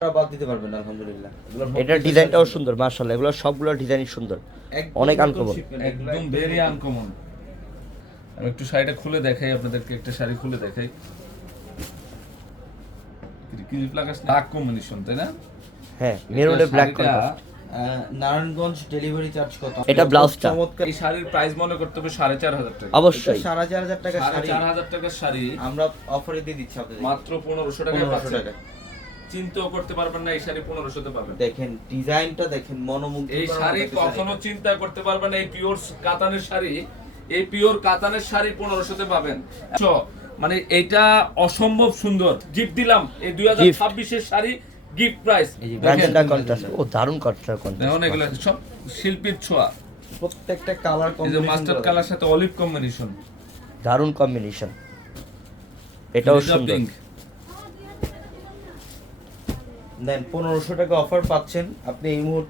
বাদ দিতে পারবেন আলহামদুলিল্লাহ। এটার ডিজাইনটাও সুন্দর মাশাআল্লাহ, এগুলো সবগুলো ডিজাইনই সুন্দর, অনেক আনকমন, একদম ভেরি আনকমন। আমি একটু শাড়িটা খুলে দেখাই আপনাদেরকে, একটা শাড়ি খুলে দেখাই। ক্রিপ লাগাস ডার্ক কম্বিনেশন, তাই না? হ্যাঁ, মেরুনে ব্ল্যাক শাড়িটা, কন্ট্রাস্ট। নারায়ণগঞ্জ ডেলিভারি চার্জ কত? এটা ব্লাউজটা চমৎকার। এই শাড়ির প্রাইস মনে করতে হবে 4,500 টাকা। অবশ্যই 4,500 টাকা শাড়ি 4,500 টাকার শাড়ি আমরা অফারে দিয়ে দিচ্ছি আপনাদের মাত্র 1500 টাকায় 1500 পাচ্ছেন। টাকা। চিন্তাও করতে পারবেন না এই শাড়ি 1500 তে পাবেন। দেখেন ডিজাইনটা দেখেন, মনোমুগ্ধ এই করার শাড়ি মতো একটা কখনো শাড়ি। চিন্তা করতে পারবেন না এই পিওর কাতানের শাড়ি, এই পিওর কাতানের শাড়ি 1500 তে পাবেন। মানে এটা অসম্ভব সুন্দর। গিফট দিলাম এই 2026 এর শাড়ি, গিফট প্রাইস। এই যে ম্যাজেন্টা কন্ট্রাস্ট, ও দারুণ কন্ট্রাস্ট। দেখুন এগুলো সব শিল্পীর ছোঁয়া। প্রত্যেকটা কালার এই যে কম্বিনেশন মাস্টার্ড কালার সাথে অলিভ কম্বিনেশন, দারুণ কম্বিনেশন, এটাও সুন্দর। পিঙ্ক। দেন 1500 টাকা অফার পাচ্ছেন আপনি এই মুহূর্তে।